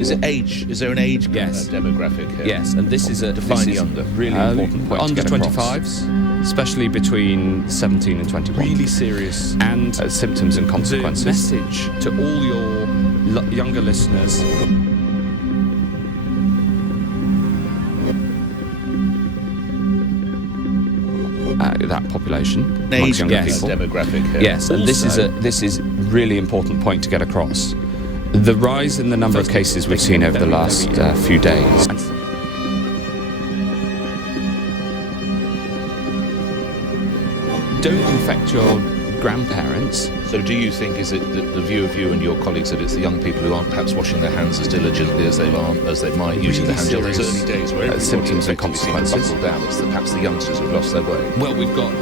Is it age? Is there an age demographic here? Yes, and this is a younger. Really important point. Under to get 25s, especially between 17 and 21. Really serious And symptoms and consequences. The message to all your younger listeners. That population, age younger people. Demographic here. Yes, and this is really important point to get across. The rise in the number of cases we've seen over the last few days. Don't infect your grandparents. So do you think, is it the view of you and your colleagues that it's the young people who aren't perhaps washing their hands as diligently as they might, using the hand gel? Those early days where symptoms and consequences. Down, it's perhaps the youngsters who've lost their way. Well, we've got.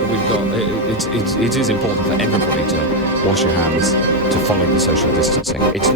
It is important for everybody to wash your hands, to follow the social distancing. It's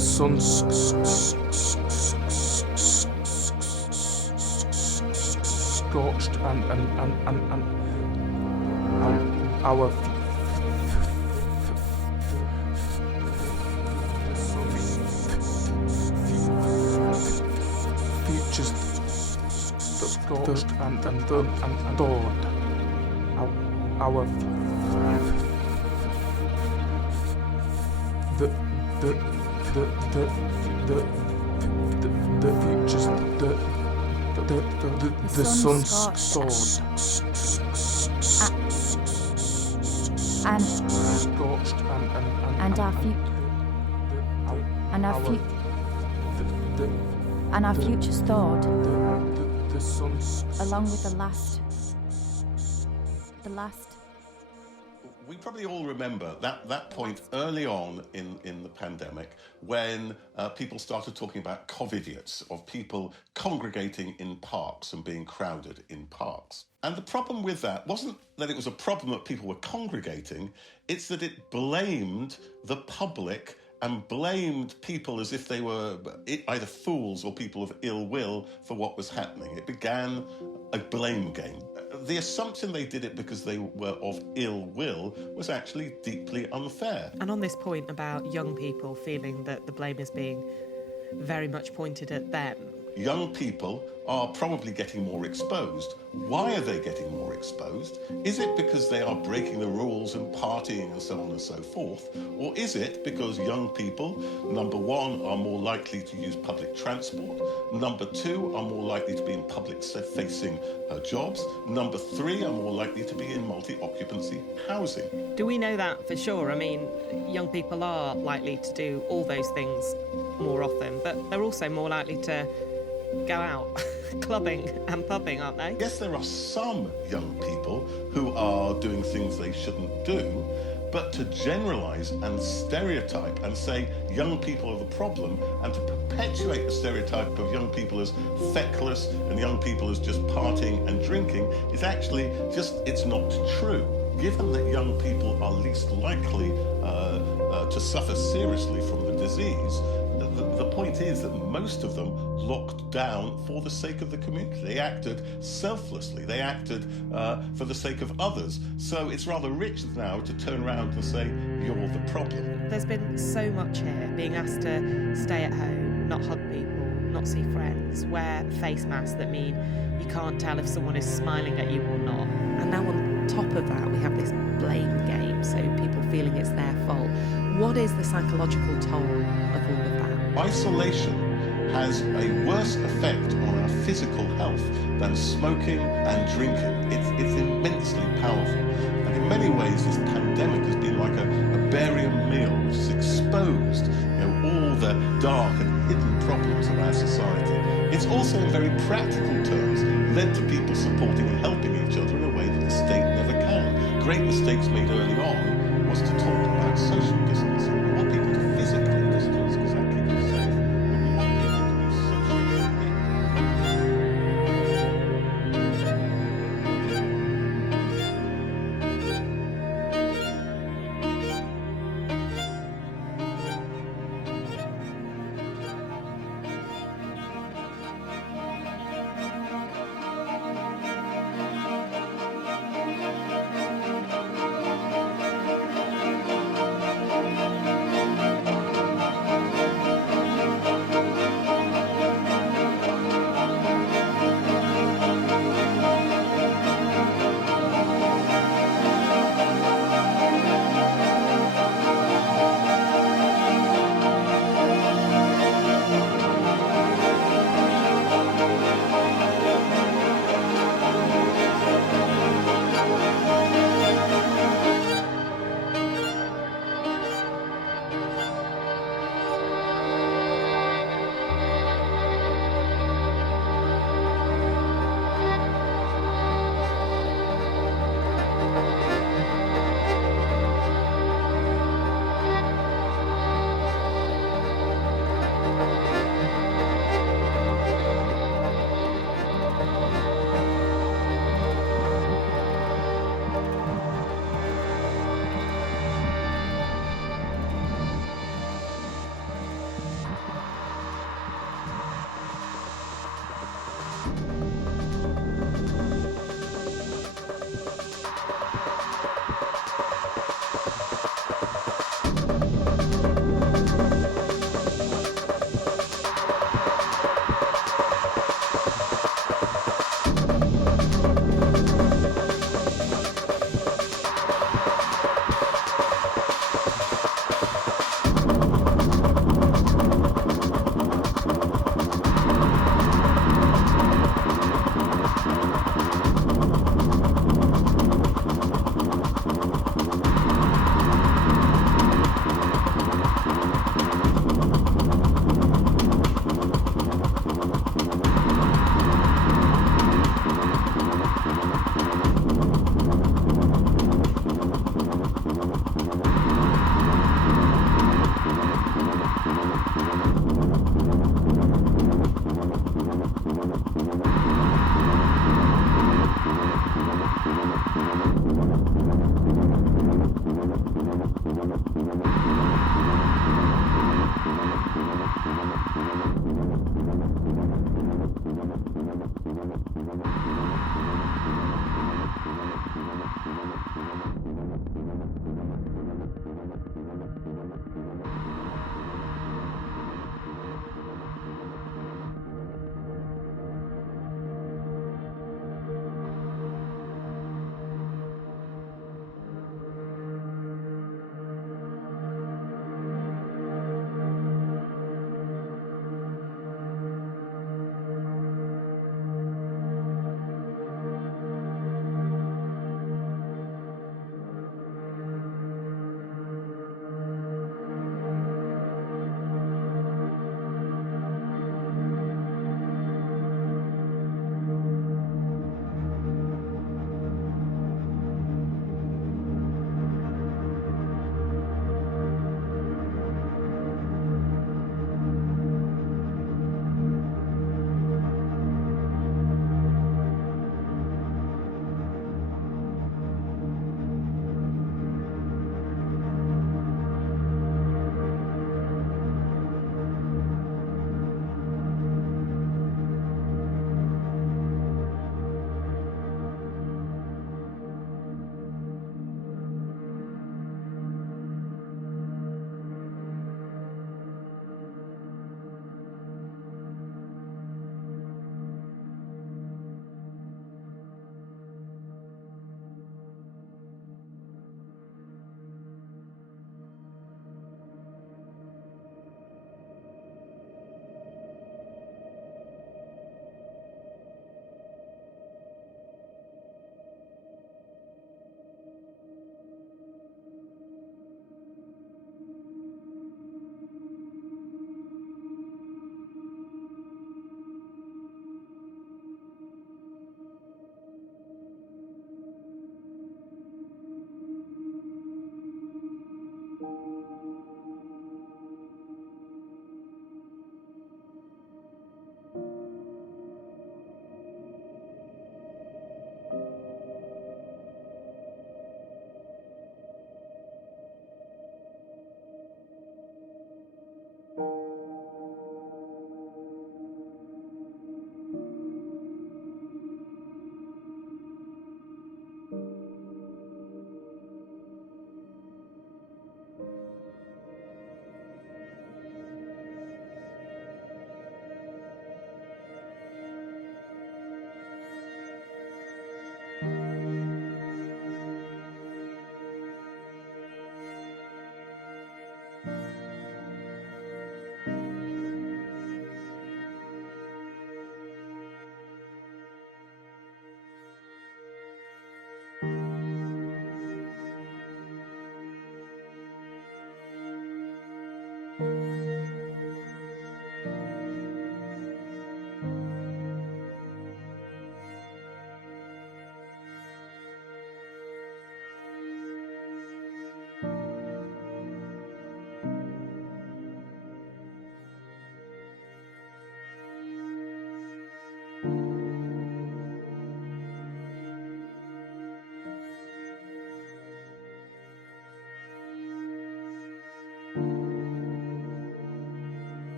sun's scorched and our futures scorched and thawed. Our the futures the sun's sword and scorched and our futures thawed, the sun's along with the last. We probably all remember that point early on in the pandemic when people started talking about covidiots, of people congregating in parks and being crowded in parks. And the problem with that wasn't that it was a problem that people were congregating, it's that it blamed the public and blamed people as if they were either fools or people of ill will for what was happening. It began a blame game. The assumption they did it because they were of ill will was actually deeply unfair. And on this point about young people feeling that the blame is being very much pointed at them, young people are probably getting more exposed. Why are they getting more exposed? Is it because they are breaking the rules and partying and so on and so forth? Or is it because young people, number one, are more likely to use public transport, number two, are more likely to be in public-facing jobs, number three, are more likely to be in multi-occupancy housing? do we know that for sure? I mean, young people are likely to do all those things more often, but they're also more likely to go out clubbing and pubbing, aren't they? Yes, there are some young people who are doing things they shouldn't do, but to generalise and stereotype and say young people are the problem and to perpetuate the stereotype of young people as feckless and young people as just partying and drinking is actually just, it's not true. Given that young people are least likely to suffer seriously from the disease, the point is that most of them locked down for the sake of the community. They acted selflessly. They acted for the sake of others. So it's rather rich now to turn around and say, you're the problem. There's been so much here, being asked to stay at home, not hug people, not see friends, wear face masks that mean you can't tell if someone is smiling at you or not. And now on top of that, we have this blame game, so people feeling it's their fault. What is the psychological toll of all of that? Isolation has a worse effect on our physical health than smoking and drinking. It's immensely powerful. And in many ways, this pandemic has been like a barium meal, which has exposed all the dark and hidden problems of our society. It's also, in very practical terms, led to people supporting and helping each other in a way that the state never can. Great mistakes made early on was to talk about social distancing. We want people to physically distance because that keeps us safe. But we want people to be socially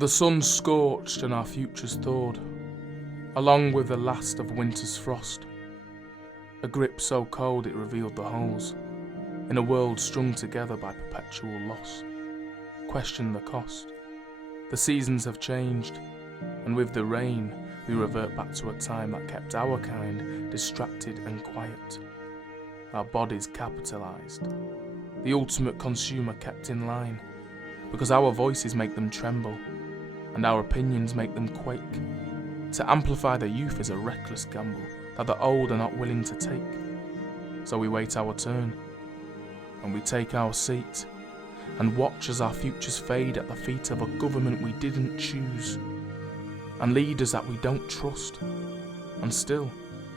The sun scorched and our futures thawed, along with the last of winter's frost. A grip so cold it revealed the holes, in a world strung together by perpetual loss. Question the cost. The seasons have changed, and with the rain we revert back to a time that kept our kind distracted and quiet. Our bodies capitalised, the ultimate consumer kept in line, because our voices make them tremble, and our opinions make them quake. To amplify the youth is a reckless gamble that the old are not willing to take. So we wait our turn, and we take our seat, and watch as our futures fade at the feet of a government we didn't choose, and leaders that we don't trust. And still,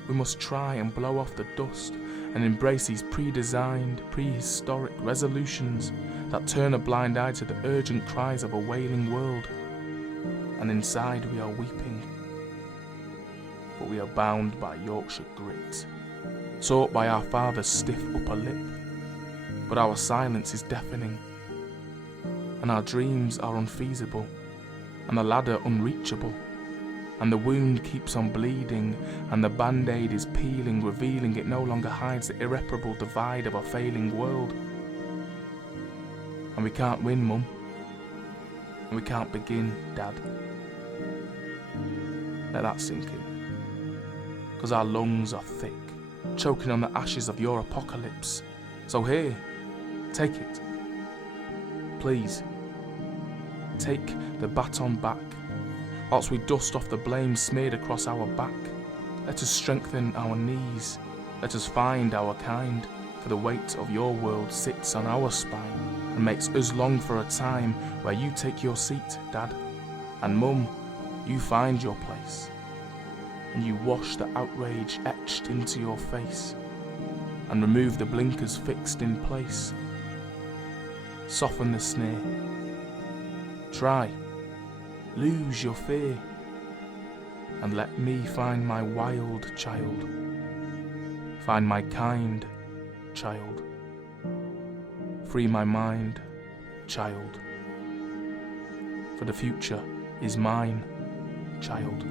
we must try and blow off the dust and embrace these pre-designed, prehistoric resolutions that turn a blind eye to the urgent cries of a wailing world. And inside we are weeping, but we are bound by Yorkshire grit, taught by our father's stiff upper lip. But our silence is deafening, and our dreams are unfeasible, and the ladder unreachable, and the wound keeps on bleeding, and the band-aid is peeling, revealing it no longer hides the irreparable divide of a failing world. And we can't win, Mum, and we can't begin, Dad. Let that sink in, 'cause our lungs are thick, choking on the ashes of your apocalypse. So here, take it. Please, take the baton back, whilst we dust off the blame smeared across our back. Let us strengthen our knees, let us find our kind, for the weight of your world sits on our spine, and makes us long for a time where you take your seat, Dad, and Mum, you find your place, and you wash the outrage etched into your face, and remove the blinkers fixed in place. Soften the sneer. Try, lose your fear, and let me find my wild child, find my kind child, free my mind, child, for the future is mine, child.